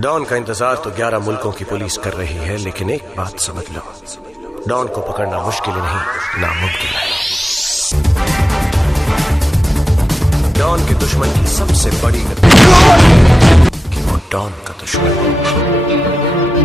Don का इंतजार तो 11 मुल्कों की पुलिस कर रही है, लेकिन एक बात समझ लो, डॉन को पकड़ना मुश्किल नहीं, नामुमकिन है। डॉन के दुश्मन की सबसे बड़ी गलती कि वो डॉन का दुश्मन है।